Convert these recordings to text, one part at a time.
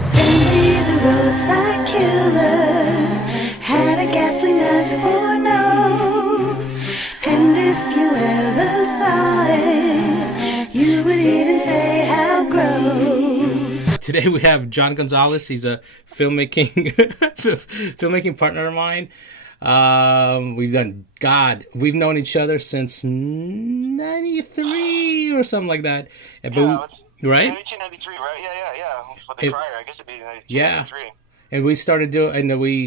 Stanley the roadside killer had a ghastly mask for a nose, and if you ever saw it, you would even say how gross. Today we have John Gonzales. He's a filmmaking filmmaking partner of mine. We've known each other since '93 or something like that. But right? 1993, right? Yeah. For the crier, I guess it'd be 92, yeah. 93. And we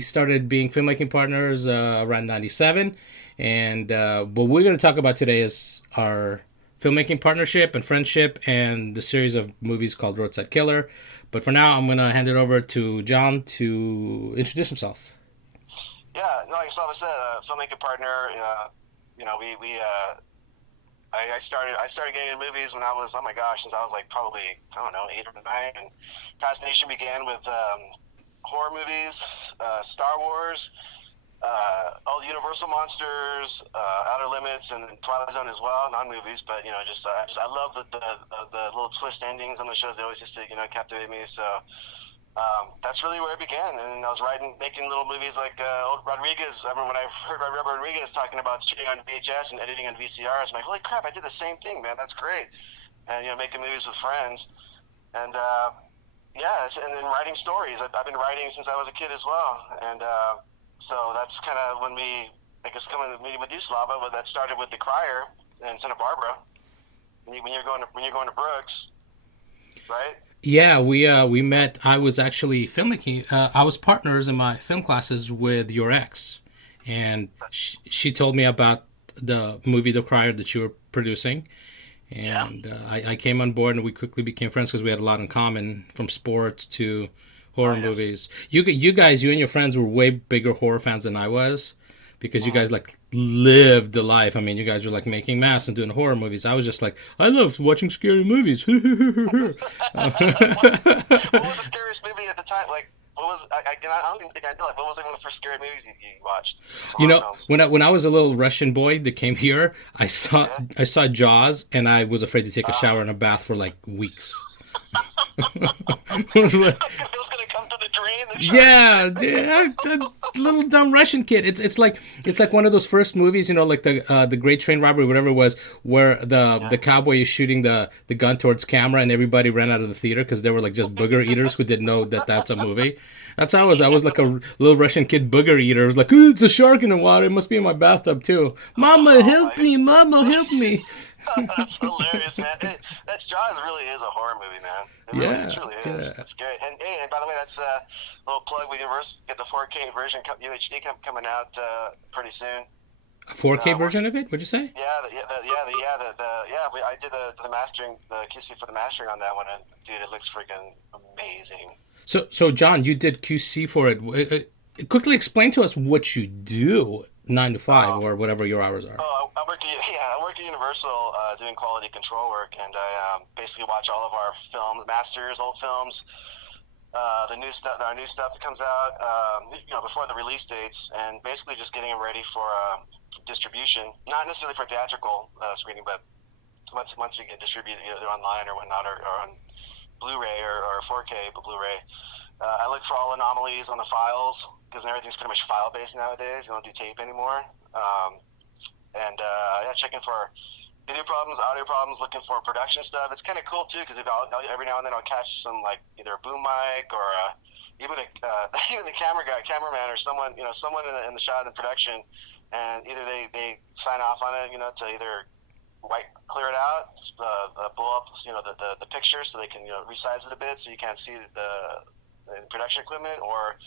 started being filmmaking partners around '97. And what we're going to talk about today is our filmmaking partnership and friendship and the series of movies called Roadside Killer. But for now, I'm going to hand it over to John to introduce himself. Yeah, no, like Slava said, filmmaking partner. I started getting into movies when I was, since I was like probably, 8 or 9. And fascination began with horror movies, Star Wars, all the Universal monsters, Outer Limits, and Twilight Zone as well. Non-movies, but I love the little twist endings on the shows. They always just captivate me. So that's really where it began. And I was making little movies like old Rodriguez. I remember when I heard Rodriguez talking about shooting on VHS and editing on VCR. I was like, holy crap, I did the same thing, man. That's great. And making movies with friends, and and then writing stories. I've been writing since I was a kid as well, and so that's kind of when coming to meeting with you, Slava. But that started with the crier in Santa Barbara. When you're going to Brooks, right? Yeah, we met. I was actually filmmaking. I was partners in my film classes with your ex, and she told me about the movie The Crier that you were producing, and I came on board, and we quickly became friends because we had a lot in common, from sports to horror movies. You and your friends were way bigger horror fans than I was, because you guys lived the life. I mean, you guys were making masks and doing horror movies. I was just I love watching scary movies. What was the scariest movie at the time? What was I don't even think I know. What was one of the first scary movies you watched? When I was a little Russian boy that came here, I saw Jaws, and I was afraid to take a shower and a bath for weeks. It was gonna come to the drain. Yeah, dude, little dumb Russian kid. It's like one of those first movies, the Great Train Robbery, whatever it was, where the cowboy is shooting the gun towards camera, and everybody ran out of the theater because they were just booger eaters who didn't know that that's a movie. That's how I was. I was like a little Russian kid booger eater. I was like, ooh, it's a shark in the water. It must be in my bathtub too. Mama, help me! Mama, help me! That's hilarious, man. That Jaws really is a horror movie, man. It truly is. Yeah. It's great. And by the way, that's a little plug with Universal. Get the 4K version, UHD coming out pretty soon. A 4K version of it? What'd you say? I did the mastering, the QC for the mastering on that one, and dude, it looks freaking amazing. So John, you did QC for it. Quickly explain to us what you do. 9 to 5 or whatever your hours are. I work at Universal doing quality control work, and I basically watch all of our films, masters, old films, our new stuff that comes out, before the release dates, and basically just getting them ready for distribution. Not necessarily for theatrical screening, but once we get distributed either online or whatnot, or on Blu-ray or 4K Blu-ray. I look for all anomalies on the files, because everything's pretty much file-based nowadays. You don't do tape anymore. Checking for video problems, audio problems, looking for production stuff. It's kind of cool, too, because every now and then I'll catch some, either a boom mic or even the cameraman or someone in the shot and production, and either they sign off on it, to either clear it out, blow up, the picture so they can, resize it a bit so you can't see the production equipment, or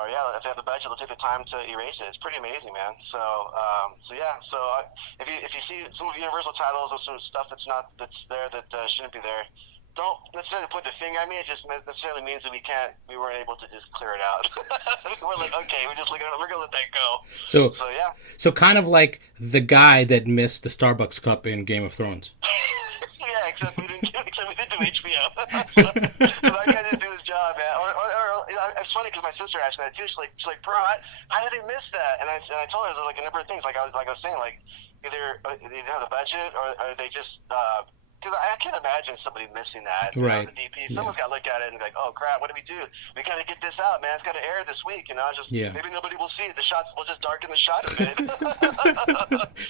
if they have the budget, they'll take the time to erase it. It's pretty amazing, man. So if you see some of Universal titles or some stuff that's there that shouldn't be there, don't necessarily point the finger at me. It just necessarily means that we weren't able to just clear it out. We're like, okay, we're gonna let that go. So kind of like the guy that missed the Starbucks cup in Game of Thrones. Yeah, except we didn't do HBO. so that guy didn't do his job, man. It's funny because my sister asked me that too. She's like, bro, how did they miss that? And I told her there's a number of things. I was saying, either they didn't have the budget, or they just because I can't imagine somebody missing that. Right. The DP, someone's got to look at it and be like, oh crap, what do we do? We got to get this out, man. It's got to air this week. Maybe nobody will see it. The shots, we'll just darken the shot a bit.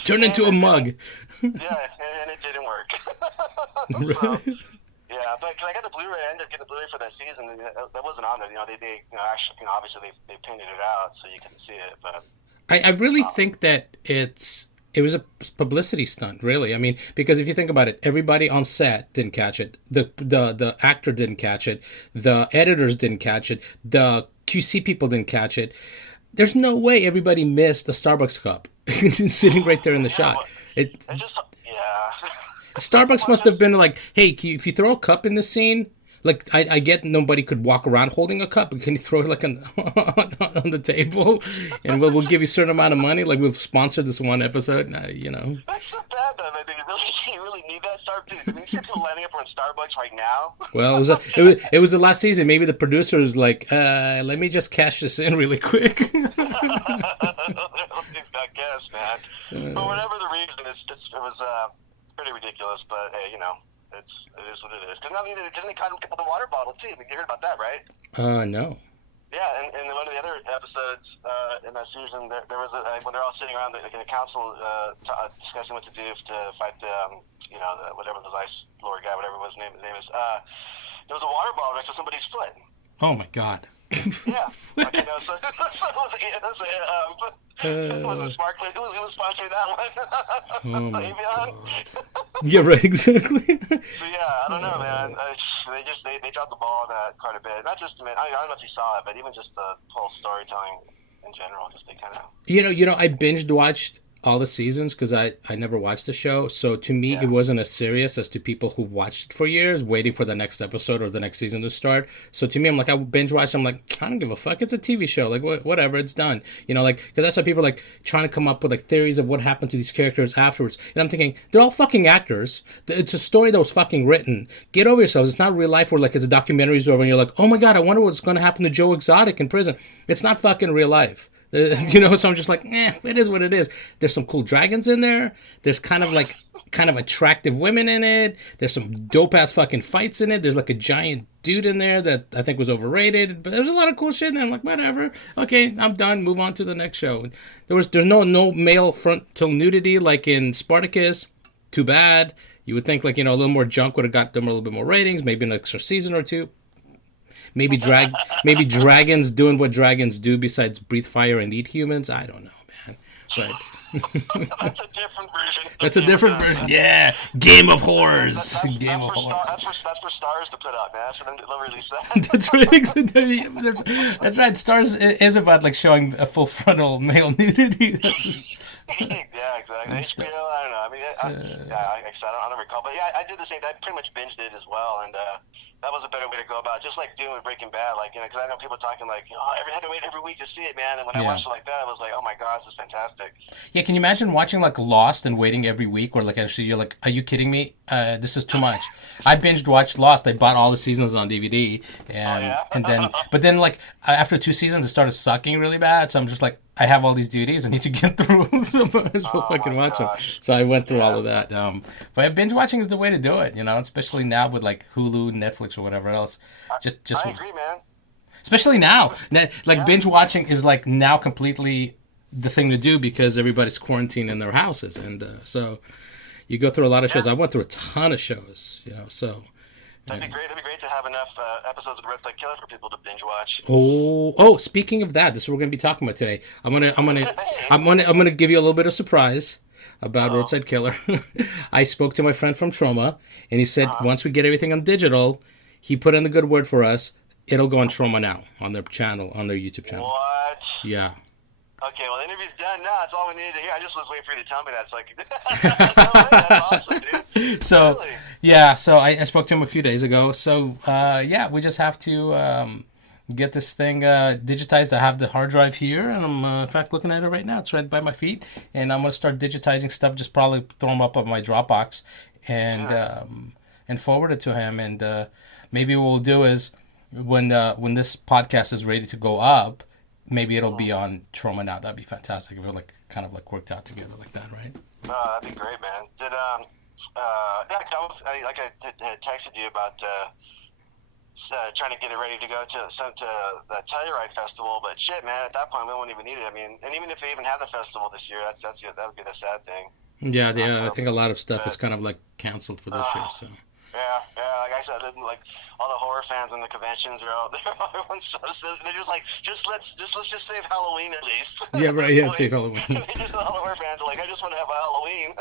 Turn into a mug. And it didn't work. So, yeah, but because I got the Blu-ray, I ended up getting the Blu-ray for that season. And that wasn't on there. They actually, obviously they painted it out so you couldn't see it. But I really think that it was a publicity stunt, really. I mean, because if you think about it, everybody on set didn't catch it. The actor didn't catch it. The editors didn't catch it. The QC people didn't catch it. There's no way everybody missed the Starbucks cup sitting right there in the shot. Starbucks must have been like, hey, if you throw a cup in this scene, like I get nobody could walk around holding a cup, but can you throw it like on the table, and we'll give you a certain amount of money, like we've sponsored this one episode, That's so bad though. You really need that Starbucks. I mean, you see people lining up around Starbucks right now. Well, it was the last season. Maybe the producer was like, let me just cash this in really quick. I guess, man. For whatever the reason, it was pretty ridiculous, but hey, it is what it is. Because they caught him with the water bottle too. You heard about that, right? No. Yeah, and one of the other episodes in that season, there was when they're all sitting around in a council discussing what to do to fight whatever the Ice Lord guy, whatever his name is. There was a water bottle next to somebody's foot. Oh my God. Yeah, so it was a smart clip. Who was sponsoring that one? Oh my God. Yeah, right, exactly. So yeah, I don't know, man. They dropped the ball on that quite a bit. Not just, man, I don't know if you saw it, but even just the whole storytelling in general, just they kind of. I binged watched all the seasons because I never watched the show. So to me, It wasn't as serious as to people who've watched it for years, waiting for the next episode or the next season to start. So to me, I'm like, I binge watch. I'm like, I don't give a fuck. It's a TV show. Like, whatever, it's done. Because I saw people like trying to come up with like theories of what happened to these characters afterwards. And I'm thinking, they're all fucking actors. It's a story that was fucking written. Get over yourselves. It's not real life where like it's a documentary over and you're like, oh my God, I wonder what's going to happen to Joe Exotic in prison. It's not fucking real life. So I'm just like, it is what it is. There's some cool dragons in there. There's kind of attractive women in it. There's some dope ass fucking fights in it. There's like a giant dude in there that I think was overrated, but there's a lot of cool shit in there. I'm like, whatever. Okay, I'm done. Move on to the next show. There's no male frontal nudity like in Spartacus. Too bad. You would think like, a little more junk would have got them a little bit more ratings, maybe an extra season or two. Maybe dragons doing what dragons do besides breathe fire and eat humans. I don't know, man. But that's a different version. That's a different version. Yeah, Game of Horrors. Game of Horrors. That's for Stars to put up, man. That's for them to release that. That's right. Stars is about like showing a full frontal male nudity. Yeah, exactly. HBO, I don't know. I mean, I don't recall, but yeah, I did the same. I pretty much binged it as well, and that was a better way to go about it. Just like doing with Breaking Bad, like because I know people talking like, I had to wait every week to see it, man. And when I watched it like that, I was like, oh my God, this is fantastic. Yeah, can you imagine watching like Lost and waiting every week, or like actually you're like, are you kidding me? This is too much. I binged watched Lost. I bought all the seasons on DVD, but then like after 2 seasons, it started sucking really bad. So I'm just like, I have all these DVDs. I need to get through them. So I might as well fucking watch them. So I went through all of that. But binge watching is the way to do it, especially now with like Hulu, Netflix, or whatever else. Just I agree, man. Especially now. Binge watching is like now completely the thing to do because everybody's quarantined in their houses. And so you go through a lot of shows. I went through a ton of shows, so... That'd be great. That'd be great to have enough episodes of Roadside Killer for people to binge watch. Oh! Speaking of that, this is what we're going to be talking about today. I'm gonna give you a little bit of surprise about Roadside Killer. I spoke to my friend from Trauma, and he said once we get everything on digital, he put in the good word for us. It'll go on Trauma now on their channel, on their YouTube channel. What? Yeah. Okay, well, the interview's done now. That's all we needed to hear. I just was waiting for you to tell me that. It's like, that's awesome, dude. So, really? Yeah, so I spoke to him a few days ago. So, we just have to get this thing digitized. I have the hard drive here, and I'm, in fact, looking at it right now. It's right by my feet. And I'm going to start digitizing stuff, just probably throw them up on my Dropbox and forward it to him. And maybe what we'll do is when this podcast is ready to go up, maybe it'll be on Trauma now. That'd be fantastic if it kind of worked out together like that, right? Oh, that'd be great, man. I texted you about trying to get it ready to go to the Telluride Festival, but shit, man, at that point we won't even need it. I mean, and even if they even have the festival this year, that would be the sad thing. Yeah, I think a lot of stuff is kind of like canceled for this year. So. Yeah. Like I said, like all the horror fans in the conventions are out there. They're just like, let's just save Halloween at least. Yeah, right. Yeah, save Halloween. All the horror fans are like, I just want to have a Halloween.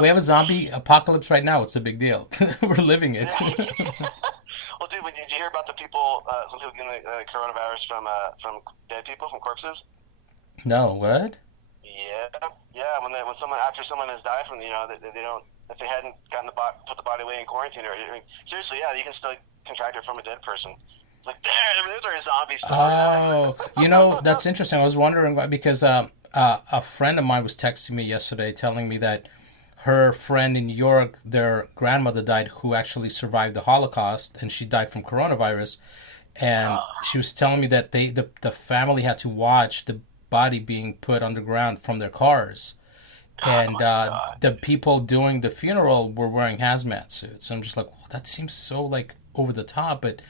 We have a zombie apocalypse right now. It's a big deal. We're living it. Well, dude, did you hear about the people? Some people getting coronavirus from dead people, from corpses. No, what? Yeah. When someone after someone has died from, they don't, if they hadn't put the body away in quarantine, or I mean, seriously, yeah, you can still contract it from a dead person. It's like there's our zombie story. Oh, that's interesting. I was wondering why, because a friend of mine was texting me yesterday, telling me that her friend in New York, their grandmother died, who actually survived the Holocaust, and she died from coronavirus. And she was telling me that the family had to watch the body being put underground from their cars. And the people doing the funeral were wearing hazmat suits. I'm just like, well, that seems so like over the top. But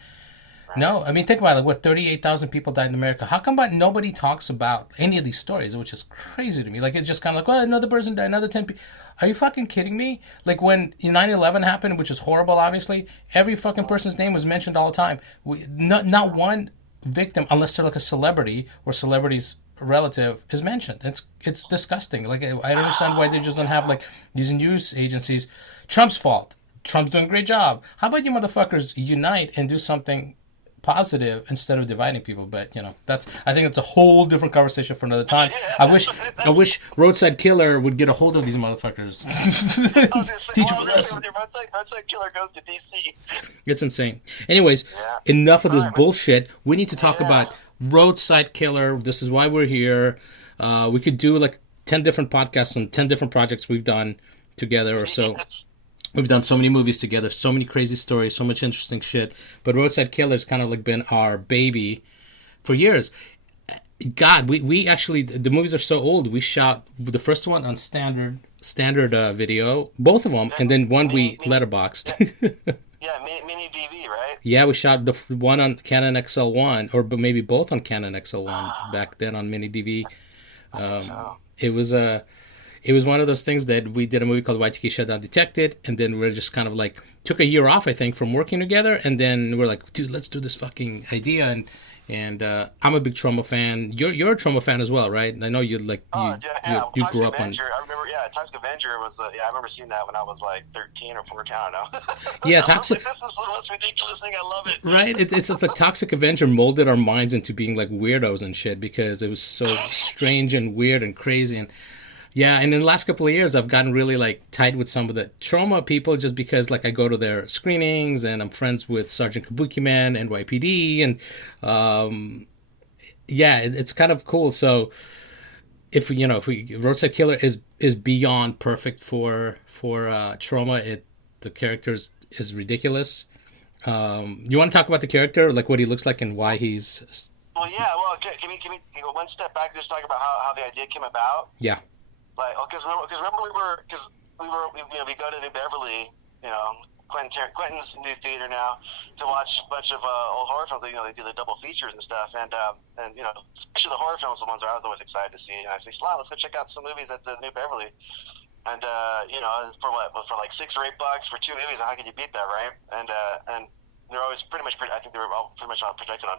no, I mean, think about it. What, 38,000 people died in America? How come nobody talks about any of these stories, which is crazy to me? Like, it's just kind of like, well, another person died, another 10 people. Are you fucking kidding me? Like, when 9/11 happened, which is horrible, obviously, every fucking person's name was mentioned all the time. Not one victim, unless they're like a celebrity or celebrity's relative, is mentioned. It's disgusting. Like, I don't understand why they just don't have, like, these news agencies. Trump's fault. Trump's doing a great job. How about you motherfuckers unite and do something positive instead of dividing people? But I think it's a whole different conversation for another time. I wish Roadside Killer would get a hold of these motherfuckers. Roadside Killer goes to DC. It's insane. Anyways, enough of this bullshit. We need to talk about Roadside Killer. This is why we're here. We could do like 10 different podcasts on 10 different projects we've done together or so. We've done so many movies together, so many crazy stories, so much interesting shit. But Roadside Killer's kind of like been our baby for years. God, we actually, the movies are so old. We shot the first one on standard video, both of them, and then one we letterboxed. Yeah, mini DV, right? Yeah, we shot the one on Canon XL1, or maybe both on Canon XL1 back then on mini DV. It was one of those things that we did a movie called Y2K Shutdown Detected, and then we're just kind of like, took a year off, I think, from working together, and then we're like, dude, let's do this fucking idea, and I'm a big Trauma fan. You're a Trauma fan as well, right? I know you like, you grew up on... I remember, Toxic Avenger was I remember seeing that when I was like 13 or 14, I don't know. Yeah, Toxic... This is the most ridiculous thing, I love it. Right? It's like Toxic Avenger molded our minds into being like weirdos and shit, because it was so strange and weird and crazy, and yeah, and in the last couple of years, I've gotten really like tight with some of the Trauma people, just because like I go to their screenings and I'm friends with Sergeant Kabuki Man, NYPD, and it's kind of cool. So if Roadside Killer is beyond perfect for Trauma. The character is ridiculous. You want to talk about the character, like what he looks like and why he's... Well, yeah. Well, can we go one step back and just talk about how the idea came about? Yeah. Like, because remember we go to New Beverly, Quentin's new theater now, to watch a bunch of old horror films. They do the double features and stuff, and especially the horror films, the ones that I was always excited to see. And I say, Slava, let's go check out some movies at the New Beverly. And for like $6 or $8 for 2 movies, how could you beat that, right? And they're always pretty much, I think they were all pretty much projected on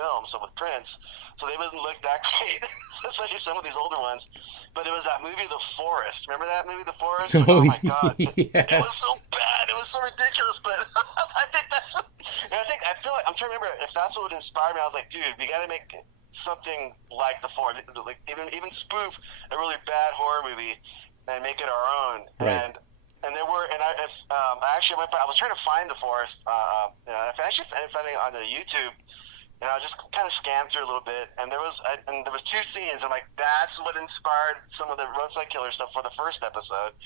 film, so with prints, so they wouldn't look that great, especially some of these older ones. But it was that movie, The Forest. Remember that movie, The Forest? Oh my God. Yes. It was so bad. It was so ridiculous, but I think that's what, I feel like, I'm trying to remember if that's what would inspire me. I was like, dude, we got to make something like The Forest, like even spoof a really bad horror movie and make it our own. Right. And there were, and I was trying to find The Forest. I actually found it on the YouTube, and I just kind of scanned through a little bit, and there was 2 scenes. I'm like, that's what inspired some of the Roadside Killer stuff for the first episode.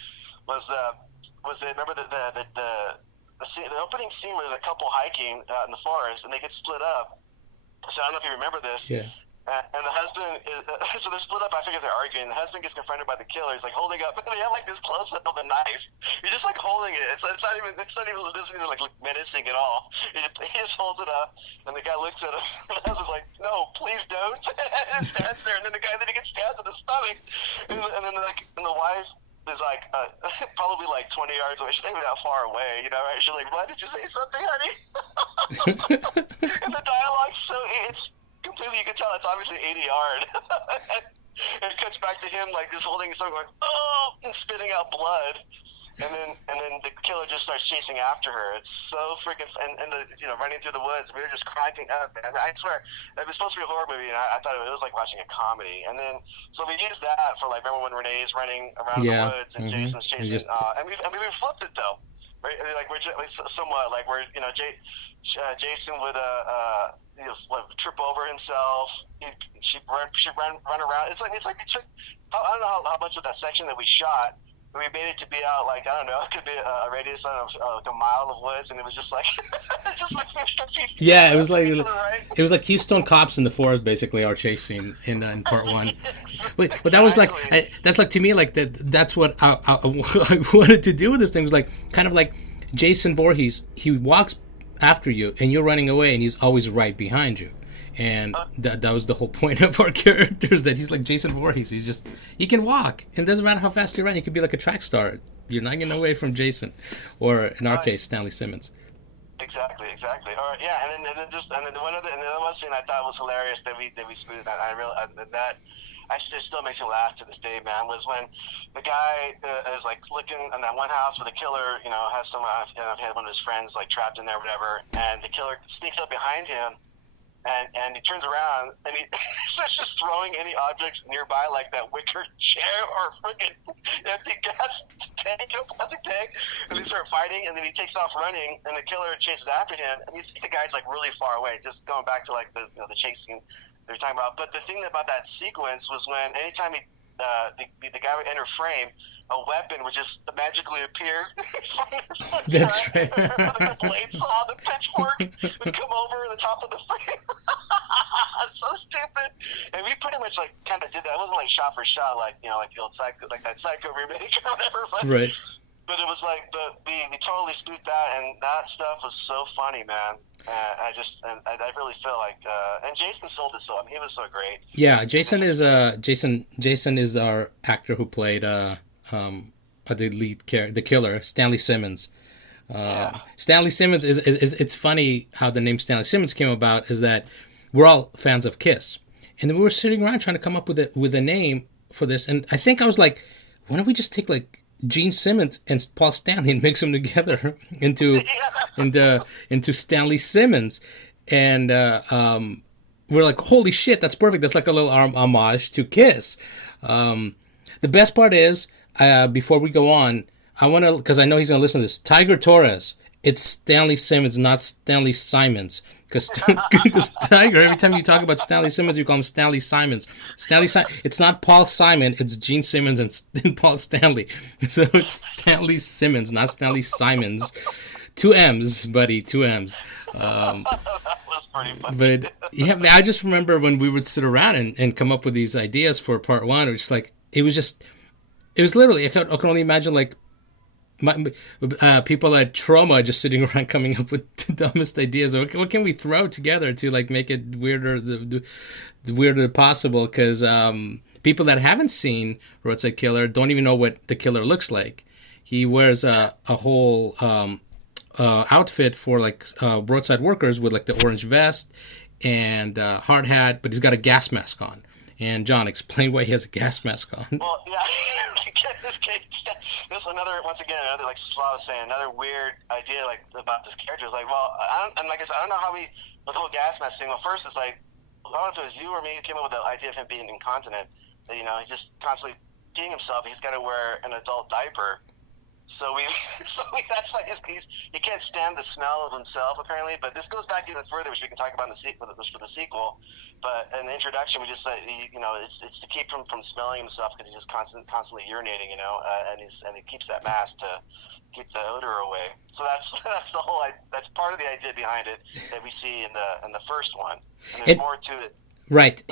Remember the opening scene was a couple hiking in the forest, and they get split up. So I don't know if you remember this. Yeah. And the husband is, so they're split up. I figure they're arguing. The husband gets confronted by the killer. He's like holding up. They have like this close up of a knife. He's just like holding it. It's not even. It doesn't even like look menacing at all. He just holds it up, and the guy looks at him. The husband's like, "No, please don't." And stands there, and then the guy then he gets stabbed in the stomach, and then the wife is like probably like 20 yards away. She's not even that far away, you know, right? She's like, "Why did you say something, honey?" And the dialogue, so it's completely, you can tell it's obviously 80 yard. And it cuts back to him like just holding something going, oh, and spitting out blood. And then the killer just starts chasing after her. It's so freaking and the, you know, running through the woods. We were just cracking up, man. I swear it was supposed to be a horror movie, and I thought it was like watching a comedy. And then so we used that for like, remember when Renee's running around the woods and Jason's chasing. And we flipped it though, right? Like we're somewhat like we're, you know, Jason would you know, trip over himself. She'd run around. It's like I don't know how much of that section that we shot. We made it to be out like, I don't know, it could be a radius of like a mile of woods, and it was just like just like 50 feet. Yeah, it was like Keystone Cops in the forest basically, our chase scene in part one. But that was like that's like to me like that's what I wanted to do with this thing. It was like kind of like Jason Voorhees. He walks after you and you're running away, and he's always right behind you. And that was the whole point of our characters, that he's like Jason Voorhees. He can walk, and it doesn't matter how fast you run. You could be like a track star. You're not getting away from Jason, or in our case, Stanley Simmons. Exactly. All right, yeah, and then the other one scene I thought was hilarious that we spoofed that. It still makes me laugh to this day, man. Was when the guy is like looking in that one house where the killer, you know, has someone, had one of his friends like trapped in there, or whatever, and the killer sneaks up behind him. And he turns around and he starts just throwing any objects nearby, like that wicker chair or freaking empty gas tank, plastic tank. And they start fighting, and then he takes off running, and the killer chases after him. And you think the guy's like really far away, just going back to like the chase scene they were talking about. But the thing about that sequence was when anytime the guy would enter frame, a weapon would just magically appear. That's right. The blade saw, the pitchfork would come over the top of the frame. So stupid. And we pretty much like kind of did that. It wasn't like shot for shot, like, you know, like the old Psycho, like that Psycho remake or whatever. But, right. But it was like, we totally spoofed that, and that stuff was so funny, man. I really feel like, and Jason sold it so. I mean, he was so great. Yeah, Jason is our actor who played the lead character, the killer, Stanley Simmons. Stanley Simmons is it's funny how the name Stanley Simmons came about. Is that we're all fans of Kiss, and then we were sitting around trying to come up with a name for this, and I think I was like, why don't we just take like Gene Simmons and Paul Stanley and mix them together into Stanley Simmons, and we're like, holy shit, that's perfect. That's like a little homage to Kiss. The best part is, before we go on, I want to, because I know he's going to listen to this, Tiger Torres, it's Stanley Simmons, not Stanley Simons. Because Tiger, every time you talk about Stanley Simmons, you call him Stanley Simons. It's not Paul Simon, it's Gene Simmons and Paul Stanley. So it's Stanley Simmons, not Stanley Simons. 2 M's, buddy, 2 M's. That was pretty funny. But yeah, I just remember when we would sit around and come up with these ideas for part one, it was just like, it was literally, I can only imagine like people at Trauma just sitting around coming up with the dumbest ideas. What can we throw together to like make it weirder, the weirder possible? Because people that haven't seen Roadside Killer don't even know what the killer looks like. He wears a whole outfit for like roadside workers with like the orange vest and hard hat, but he's got a gas mask on. And John, explain why he has a gas mask on. Well, yeah, this another, once again, another, like Slava was saying, another weird idea like about this character. It's like, well, like I said, I don't know how with the whole gas mask thing. Well, first it's like, I don't know if it was you or me who came up with the idea of him being incontinent. That, you know, he's just constantly peeing himself. He's got to wear an adult diaper. So that's why he can't stand the smell of himself, apparently. But this goes back even further, which we can talk about in the sequel. But in the introduction, we just said, you know, it's to keep him from smelling himself, because he's just constantly urinating, you know, and he keeps that mask to keep the odor away. So that's the whole. That's part of the idea behind it that we see in the first one. And there's more to it. Right.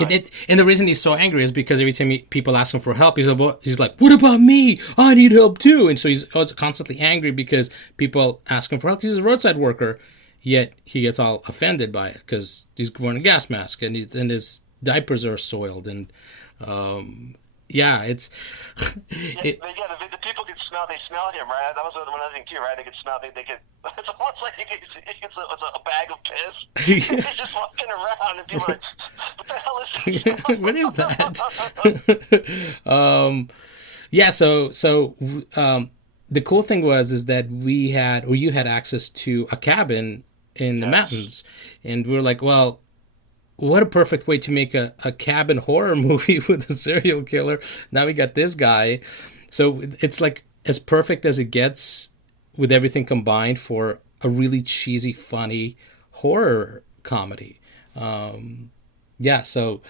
And the reason he's so angry is because every time people ask him for help, he's like, what about me? I need help too. And so he's constantly angry because people ask him for help because he's a roadside worker. Yet he gets all offended by it because he's wearing a gas mask and his diapers are soiled. And it's... the people could smell. They smelled him, right? That was one other thing too, right? They could smell. They could. It's almost like it's a bag of piss. He's just walking around, and people are like, "What the hell is this?" What is that? The cool thing is that you had access to a cabin in the mountains, and we were like, well, what a perfect way to make a cabin horror movie with a serial killer. Now we got this guy. So it's like as perfect as it gets with everything combined for a really cheesy, funny horror comedy. And I knew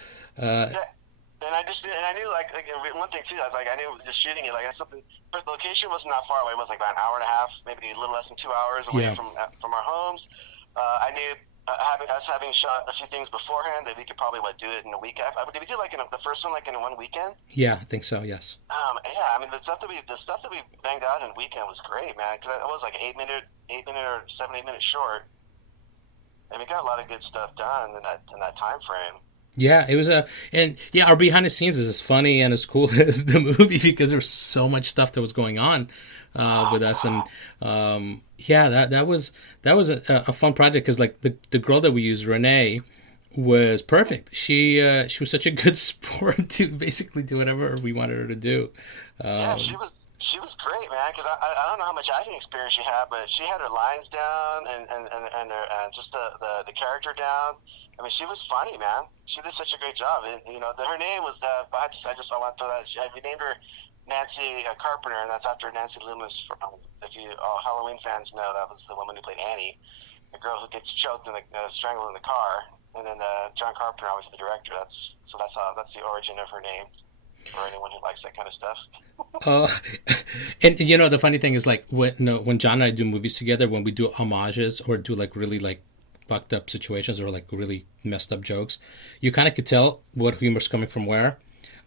like one thing too. I knew just shooting it like that's something. First, the location wasn't that far away. It was like about an hour and a half, maybe a little less than 2 hours away from our homes. I knew having shot a few things beforehand that we could probably do it in a week. Did we do the first one like in one weekend? Yeah, I think so. Yes. I mean the stuff that we banged out in a weekend was great, man. Because it was like 8 minute or 7-8 minutes short, and we got a lot of good stuff done in that time frame. Yeah, it was our behind the scenes is as funny and as cool as the movie because there was so much stuff that was going on with us, and that was a fun project because like the girl that we used, Renee, was perfect. She was such a good sport to basically do whatever we wanted her to do. She was great, man. Because I don't know how much acting experience she had, but she had her lines down and just the character down. I mean, she was funny, man. She did such a great job. And, her name was I want to throw that. We named her Nancy Carpenter, and that's after Nancy Loomis. If you Halloween fans know, that was the woman who played Annie, the girl who gets choked and strangled in the car. And then John Carpenter was the director. That's the origin of her name. For anyone who likes that kind of stuff. And the funny thing is like when John and I do movies together, when we do homages or do like really like fucked up situations or like really messed up jokes, you kind of could tell what humor's coming from where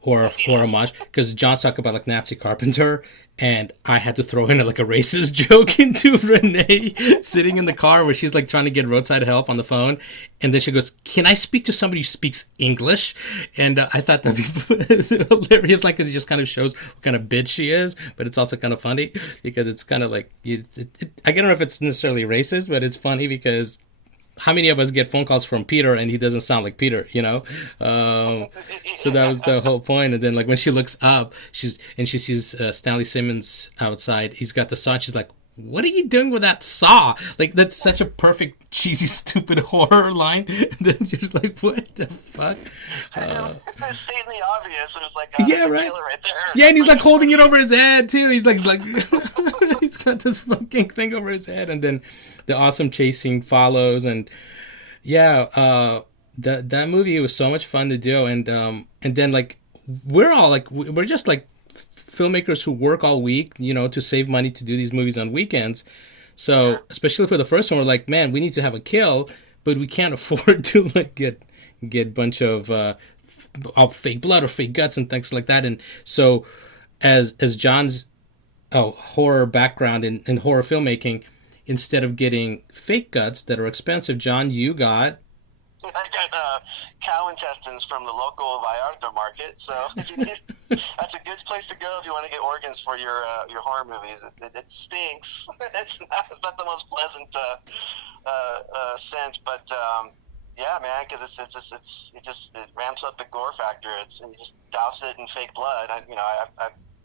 or homage, because John's talking about like Nancy Carpenter and I had to throw in like a racist joke into Renee sitting in the car where she's like trying to get roadside help on the phone, and then she goes, "Can I speak to somebody who speaks English?" And I thought that'd be hilarious, like because it just kind of shows what kind of bitch she is, but it's also kind of funny because it's kind of like I don't know if it's necessarily racist, but it's funny because how many of us get phone calls from Peter and he doesn't sound like Peter, So that was the whole point. And then like when she looks up, she sees Stanley Simmons outside. He's got the saw. And she's like, "What are you doing with that saw?" Like that's such a perfect, cheesy, stupid horror line. And then you're just like, "What the fuck?" It's stating the obvious, and it's like, right. Right there. Yeah, and he's like holding it over his head too. He's like he's got this fucking thing over his head, and then the awesome chasing follows, and that movie was so much fun to do, and then like we're just like filmmakers who work all week, to save money to do these movies on weekends. So especially for the first one, we're like, man, we need to have a kill, but we can't afford to like get a bunch of fake blood or fake guts and things like that. And so as John's horror background in horror filmmaking, instead of getting fake guts that are expensive, John, I got cow intestines from the local Vallarta market, so that's a good place to go if you want to get organs for your horror movies. It stinks. It's not the most pleasant scent, but man, because it ramps up the gore factor. And you just douse it in fake blood. I've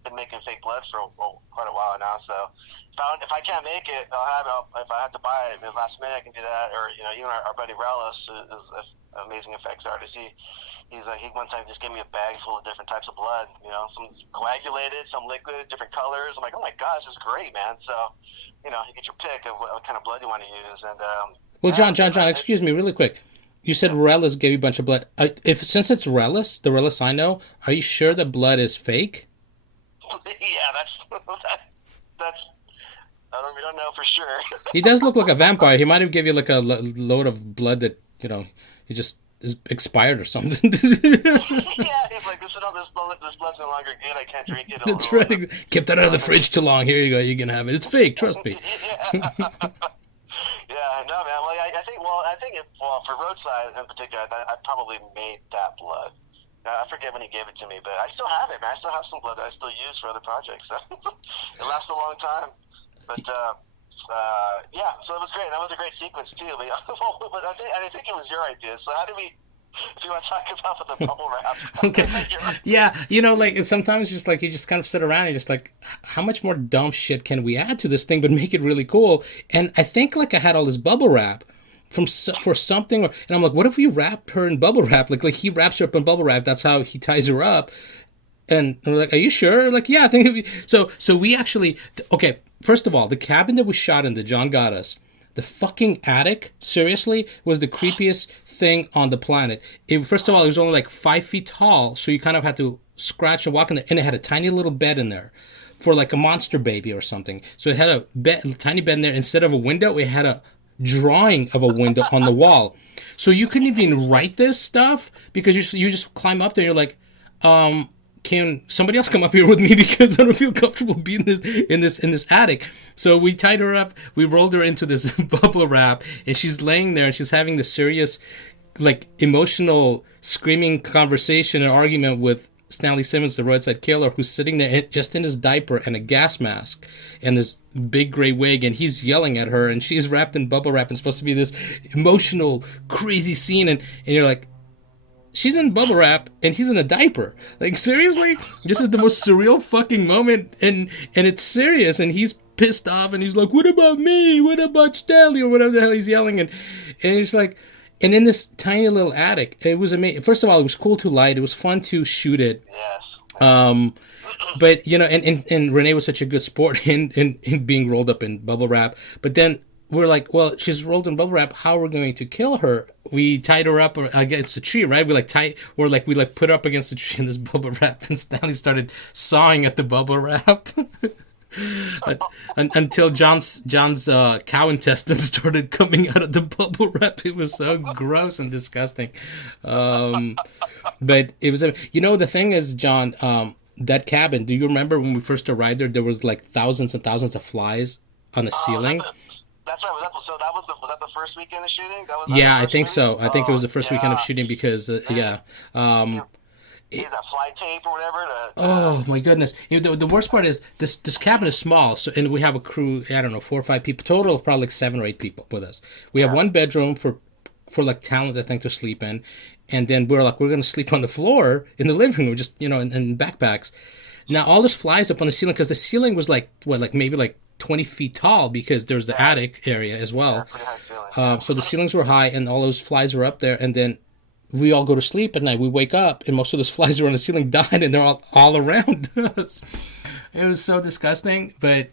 been making fake blood for quite a while now, so if I can't make it, I'll have it. If I have to buy it last minute, I can do that. Or even our buddy Relis is an amazing effects artist. He one time just gave me a bag full of different types of blood. Some coagulated, some liquid, different colors. I'm like, oh my god, this is great, man. So you get your pick of what kind of blood you want to use. And well, John, excuse me, really quick. You said Relis gave you a bunch of blood. Since it's Relis, the Relis I know, are you sure the blood is fake? Yeah, that's. We don't know for sure. He does look like a vampire. He might have given you like a load of blood that he just is expired or something. Yeah, he's like, this blood's no longer good. I can't drink it. That's right. Kept that out of the fridge too long. Here you go. You can have it. It's fake. Trust me. Yeah. Yeah, no, man. Well, I think for Roadside in particular, I probably made that blood. I forget when he gave it to me, but I still have it, man. I still have some blood that I still use for other projects. So it lasts a long time. But yeah, so it was great. That was a great sequence too. But, I think it was your idea. So how did we? If you want to talk about the bubble wrap. Okay. Yeah, like sometimes just like you just kind of sit around and just like, how much more dumb shit can we add to this thing but make it really cool? And I think like I had all this bubble wrap for something, and I'm like, what if we wrapped her in bubble wrap? Like he wraps her up in bubble wrap. That's how he ties her up. And we're like, are you sure? Like, yeah, I think it'd be... So we actually, okay. First of all, the cabin that we shot in that John got us. The fucking attic, seriously, was the creepiest thing on the planet. First of all, it was only like 5 feet tall, so you kind of had to scratch and walk in there, and it had a tiny little bed in there for like a monster baby or something. So it had a tiny bed in there. Instead of a window, it had a drawing of a window on the wall. So you couldn't even write this stuff because you just climb up there and you're like, can somebody else come up here with me because I don't feel comfortable being in this attic. So we tied her up, we rolled her into this bubble wrap, and she's laying there and she's having this serious, like, emotional, screaming conversation and argument with Stanley Simmons, the Roadside Killer, who's sitting there just in his diaper and a gas mask and this big gray wig, and he's yelling at her, and she's wrapped in bubble wrap and supposed to be this emotional, crazy scene, and you're like, she's in bubble wrap and he's in a diaper. Like, seriously? This is the most surreal fucking moment, and it's serious, and he's pissed off and he's like, what about me? What about Stanley? Or whatever the hell he's yelling, and it's like, and in this tiny little attic, it was amazing. First of all, it was cool to light. It was fun to shoot it. Yes. But, and Renee was such a good sport in being rolled up in bubble wrap. But then we're like, well, she's rolled in bubble wrap. How are we going to kill her? We tied her up against a tree, right? We put her up against a tree in this bubble wrap, and Stanley started sawing at the bubble wrap. Until John's cow intestines started coming out of the bubble wrap. It was so gross and disgusting. But it was, the thing is, John, that cabin, do you remember when we first arrived there was like thousands and thousands of flies on the ceiling? That's right. Was that the first weekend of shooting? Yeah, I think so. I think it was the first weekend of shooting because, Is that fly tape or whatever? Oh my goodness! The worst part is this cabin is small, so and we have a crew. I don't know, 4 or 5 people total, probably like 7 or 8 people with us. We have one bedroom for like talent, I think, to sleep in, and then we're going to sleep on the floor in the living room, just in backpacks. Now all this flies up on the ceiling because the ceiling was maybe 20 feet tall because there's the attic area as well. Yeah, pretty high ceiling. So the ceilings were high, and all those flies were up there, and then we all go to sleep at night. We wake up, and most of those flies are on the ceiling dying, and they're all around us. It was so disgusting, but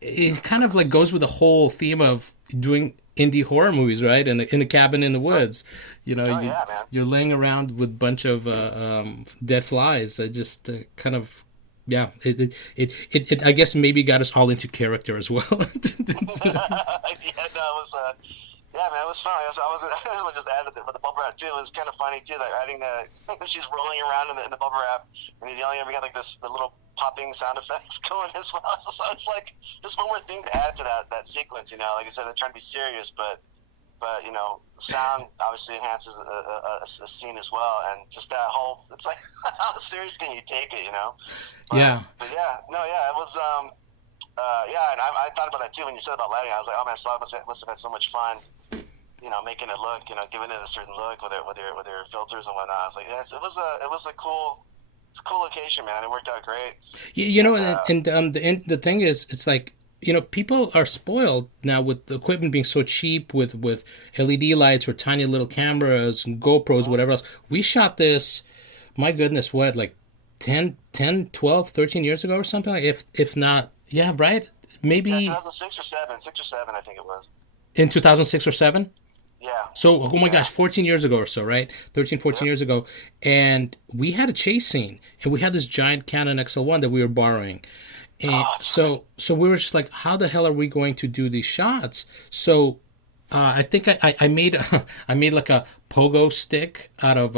it kind of like goes with the whole theme of doing indie horror movies, right? In a cabin in the woods, you're laying around with a bunch of dead flies. It just kind of, yeah. It I guess maybe got us all into character as well. Yeah, man, it was fun. I was just added it with the bubble wrap too. It was kind of funny too, like adding she's rolling around in the bubble wrap, and he's yelling, and we got like the little popping sound effects going as well. So it's like just one more thing to add to that sequence. Like I said, they're trying to be serious, but sound obviously enhances a scene as well, and just that whole, it's like how serious can you take it? But it was. And I thought about that too when you said about lighting. I was like, oh man, Slava must have had so much fun, making it look, giving it a certain look with their filters and whatnot. I was like, yes, it was a cool location, man. It worked out great. The thing is, it's like, people are spoiled now with the equipment being so cheap, with LED lights or tiny little cameras and GoPros, whatever else. We shot this, my goodness, what, like 10, 12, 13 years ago or something, if not. Yeah, right? Maybe... Yeah, 2006 or 7. 6 or 7, I think it was. In 2006 or 7? Yeah. So, oh my gosh, 14 years ago or so, right? 13, 14 years ago. And we had a chase scene. And we had this giant Canon XL1 that we were borrowing. And so we were just like, how the hell are we going to do these shots? So I think I made I made like a pogo stick out of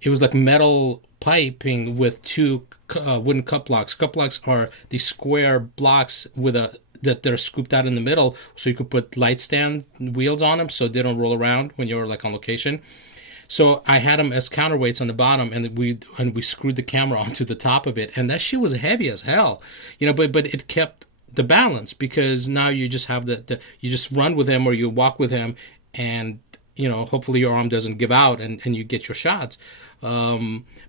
it was like metal piping with two wooden cup blocks. Cup blocks are the square blocks with a that they're scooped out in the middle, so you could put light stand wheels on them, so they don't roll around when you're like on location. So I had them as counterweights on the bottom, and we screwed the camera onto the top of it, and that shit was heavy as hell, But it kept the balance, because now you just have you just run with him or you walk with him, and hopefully your arm doesn't give out, and you get your shots.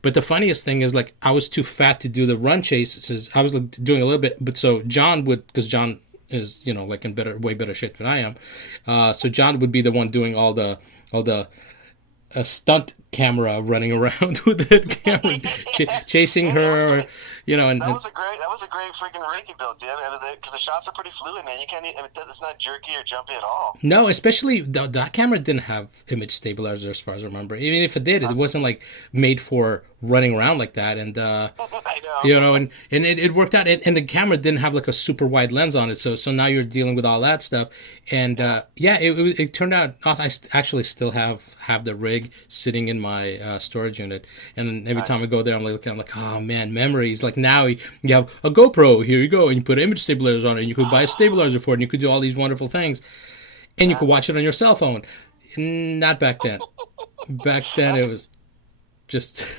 But the funniest thing is, like, I was too fat to do the run chases. I was like, doing a little bit, but so John would, because John is like in way better shape than I am. So John would be the one doing all the a stunt camera running around with that camera, chasing her, and that was a great freaking rig you built, dude. Because the shots are pretty fluid, man. You can't, it's not jerky or jumpy at all. No, especially that camera didn't have image stabilizer, as far as I remember. Even if it did, it wasn't like made for running around like that. And I know. and it worked out. And the camera didn't have like a super wide lens on it, so now you're dealing with all that stuff. And it turned out. I actually still have the rig sitting in my storage unit, and every time I go there, I'm like, oh man, memories. Like, now you have a GoPro, here you go, and you put image stabilizers on it, and you could buy a stabilizer for it, and you could do all these wonderful things, and you could watch it on your cell phone. Not back then. Back then it was just and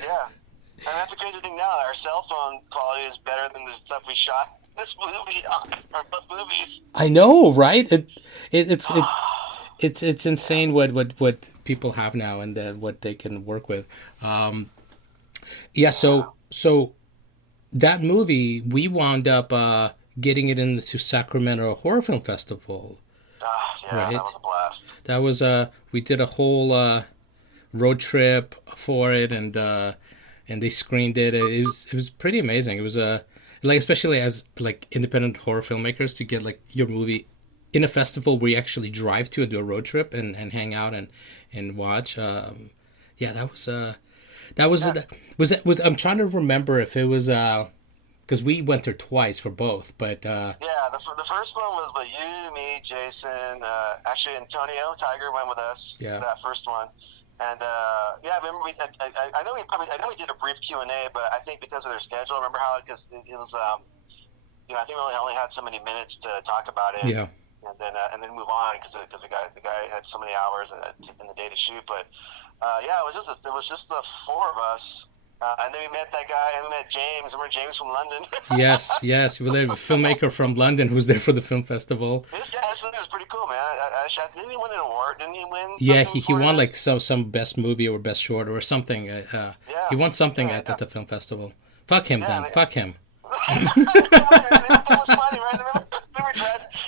that's the crazy thing now. Our cell phone quality is better than the stuff we shot this movie or movies. I know, right? It's insane what people have now, and what they can work with. So that movie, we wound up getting it into Sacramento Horror Film Festival. Right? That was a blast. That was we did a whole road trip for it, and they screened it. It was pretty amazing. It was like, especially as like independent horror filmmakers, to get like your movie in a festival where you actually drive to and do a road trip and hang out and watch. I'm trying to remember if it was because we went there twice for both, but the first one was with you, me, Jason, actually Antonio Tiger went with us. Yeah, that first one. And I remember I know we did a brief Q&A, but I think because of their schedule, remember how, because it was I think we only had so many minutes to talk about it. Yeah. And then move on, because the guy had so many hours in the day to shoot. But it was just the four of us. And then we met that guy, and we met James. Remember James from London? Yes. We were there, a filmmaker from London who was there for the film festival. This was pretty cool, man. Didn't he win an award? Didn't he win? Yeah, he won like some best movie or best short or something. He won something at the film festival. Fuck him then. Fuck him. That was funny, right?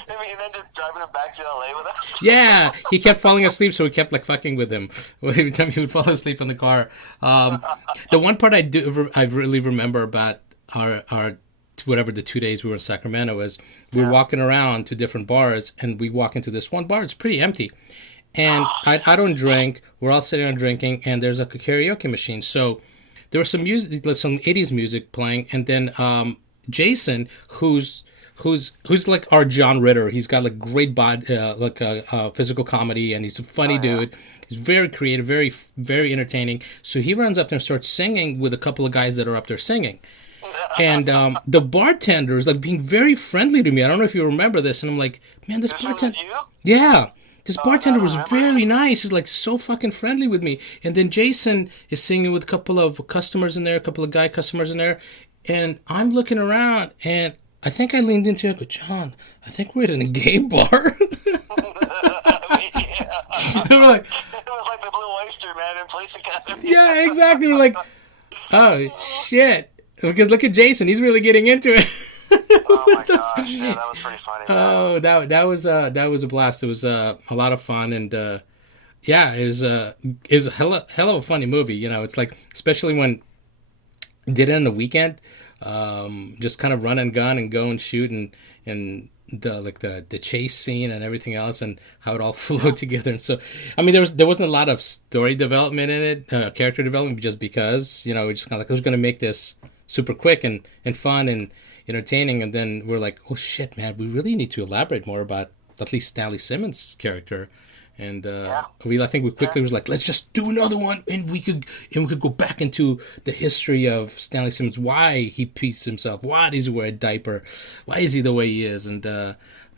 We ended up driving him back to LA with us. Yeah, he kept falling asleep, so we kept like fucking with him every time he would fall asleep in the car. The one part I really remember about our whatever the 2 days we were in Sacramento is we were walking around to different bars, and we walk into this one bar. It's pretty empty, and I don't drink. We're all sitting around drinking, and there's like a karaoke machine. So there was some music, like some 80s music playing, and then Jason, who's like our John Ritter. He's got like great body, physical comedy, and he's a funny dude. He's very creative, very, very entertaining. So he runs up there and starts singing with a couple of guys that are up there singing. And the bartender is like being very friendly to me. I don't know if you remember this. And I'm like, man, this bartender. Yeah. This bartender was very nice. He's like so fucking friendly with me. And then Jason is singing with a couple of customers in there, a couple of guy customers in there. And I'm looking around, and I think I leaned into it and go, John, I think we're in a gay bar. Like, it was like the Blue Oyster, man, in Police Academy. Yeah, exactly. We're like, oh, shit. Because look at Jason. He's really getting into it. Oh, my gosh. Yeah, that was pretty funny. Oh, that was a blast. It was a lot of fun. And, it was a hell of a funny movie. It's like, especially when did it on the weekend, just kind of run and gun and go and shoot, and the chase scene and everything else, and how it all flowed together. And so, I mean, there wasn't a lot of story development in it, character development, just because we just kind of like, I was going to make this super quick and fun and entertaining, and then we're like, oh shit, man, we really need to elaborate more about at least Stanley Simmons' character. And Yeah. I think we quickly was like, let's just do another one, and we could go back into the history of Stanley Simmons, why he pees himself, why does he wear a diaper, why is he the way he is, and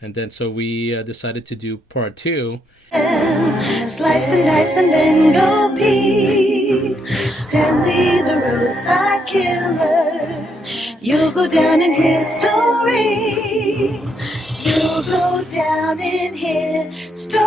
then so we decided to do part 2. Slice and dice and then go pee. Stanley the roadside killer. You'll go down in history. You'll go down in history.